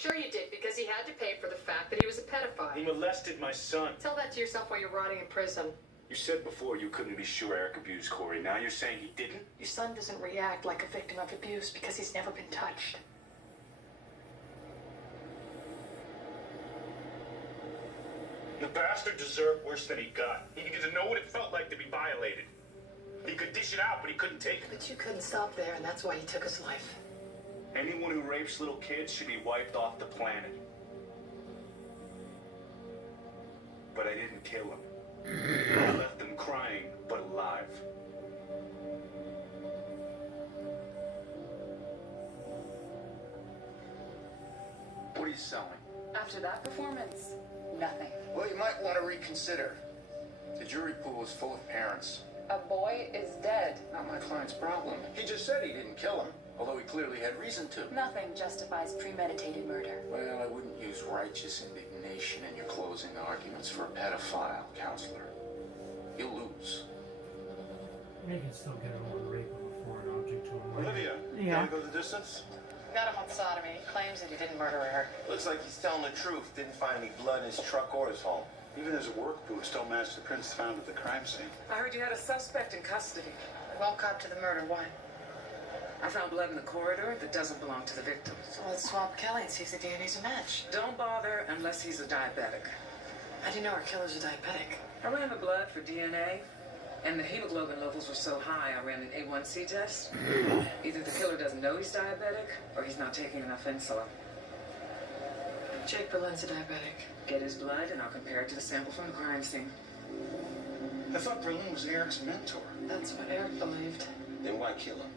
Sure you did, because he had to pay for the fact that he was a pedophile. He molested my son. Tell that to yourself while you're rotting in prison. You said before you couldn't be sure Eric abused Corey. Now you're saying he didn't? Your son doesn't react like a victim of abuse because he's never been touched. The bastard deserved worse than he got. He needed to know what it felt like to be violated. He could dish it out, but he couldn't take it. But you couldn't stop there, and that's why he took his life. Anyone who rapes little kids should be wiped off the planet. But I didn't kill him. I left them crying, but alive. What are you selling? After that performance, nothing. Well, you might want to reconsider. The jury pool is full of parents. A boy is dead. Not my client's problem. He just said he didn't kill him, although he clearly had reason to. Nothing justifies premeditated murder. Well, I wouldn't use righteous indignation in your closing arguments for a pedophile, counselor. You'll lose. You can still get him on rape of a foreign object to a minor. Olivia, Yeah. wanna go the distance? Got him on sodomy. He claims that he didn't murder Eric. Looks like he's telling the truth. Didn't find any blood in his truck or his home. Even his work boots don't match the prints found at the crime scene. I heard you had a suspect in custody. Won't cop to the murder. Why? I found blood in the corridor that doesn't belong to the victim. So let's swap Kelly and see if the DNA's a match. Don't bother unless he's a diabetic. How do you know our killer's a diabetic? I ran the blood for DNA, and the hemoglobin levels were so high I ran an A1C test. Either the killer doesn't know he's diabetic, or he's not taking enough insulin. Jake Berlin's a diabetic. Get his blood, and I'll compare it to the sample from the crime scene. I thought Berlin was Eric's mentor. That's what Eric believed. Then why kill him?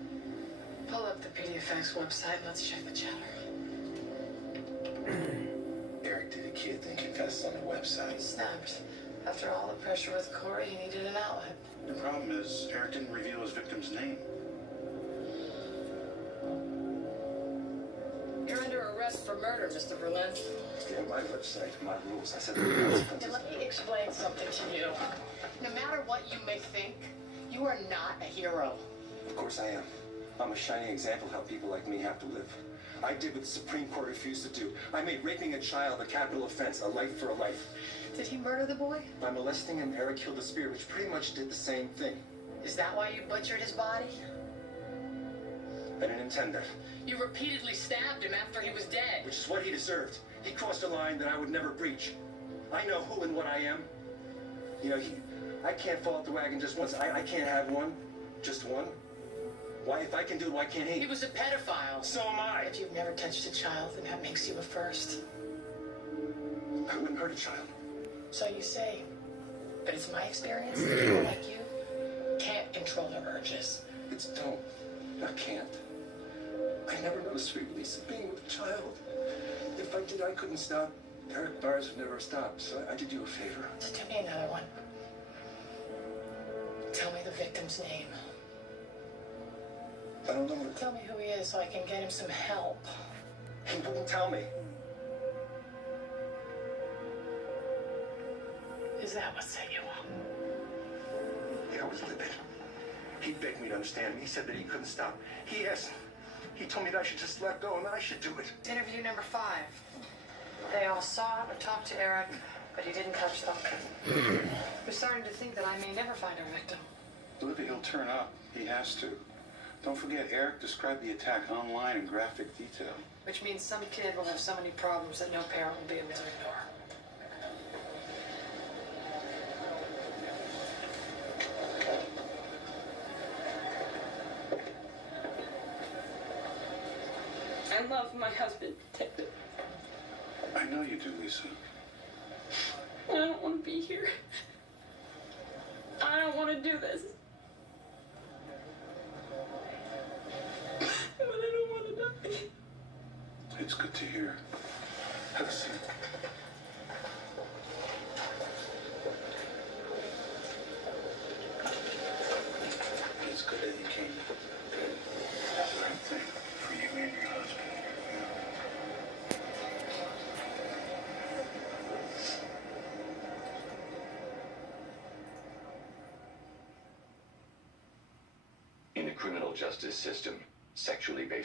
Pull up the PDFX website and let's check the chatter. Eric did a kid, then confessed on the website. Snapped. After all the pressure with Corey, he needed an outlet. The problem is, Eric didn't reveal his victim's name. You're under arrest for murder, Mr. Berlin. Stay on my website, my rules. I said the consequences. Now let me explain something to you. No matter what you may think, you are not a hero. Of course I am. I'm a shining example of how people like me have to live. I did what the Supreme Court refused to do. I made raping a child a capital offense, a life for a life. Did he murder the boy? By molesting him, Eric killed the spirit, which pretty much did the same thing. Is that why you butchered his body? I didn't intend that, You repeatedly stabbed him after he was dead. which is what he deserved. He crossed a line that I would never breach. I know who and what I am. You know, I can't fall off the wagon just once. I can't have one. Just one. Why, if I can do it, why can't He he? was a pedophile. So am I. If you've never touched a child, then that makes you a first. I wouldn't hurt a child. So you say. But it's my experience that people like you can't control their urges. It's don't. I can't. I never know the sweet release of being with a child. If I did, I couldn't stop. Eric Bars would never stop, so I did you a favor. So do me another one. Tell me the victim's name. I don't know what Tell me who he is so I can get him some help. he wouldn't tell me. Is that what set you up? I was livid. He begged me to understand. He said that he couldn't stop. He told me that I should just let go and that I should do it. Interview number 5. They all saw or talked to Eric, but he didn't touch them. We're starting to think that I may never find our victim. Olivia, he'll turn up. He has to. Don't forget, Eric described the attack online in graphic detail. Which means some kid will have so many problems that no parent will be able to ignore. I love my husband, Detective. I know you do, Lisa. I don't want to be here. I don't want to do this. But I don't want to die. It's good to hear. Have a seat. It's good that you came. That's the right thing for you and your husband. In the criminal justice system, sexually based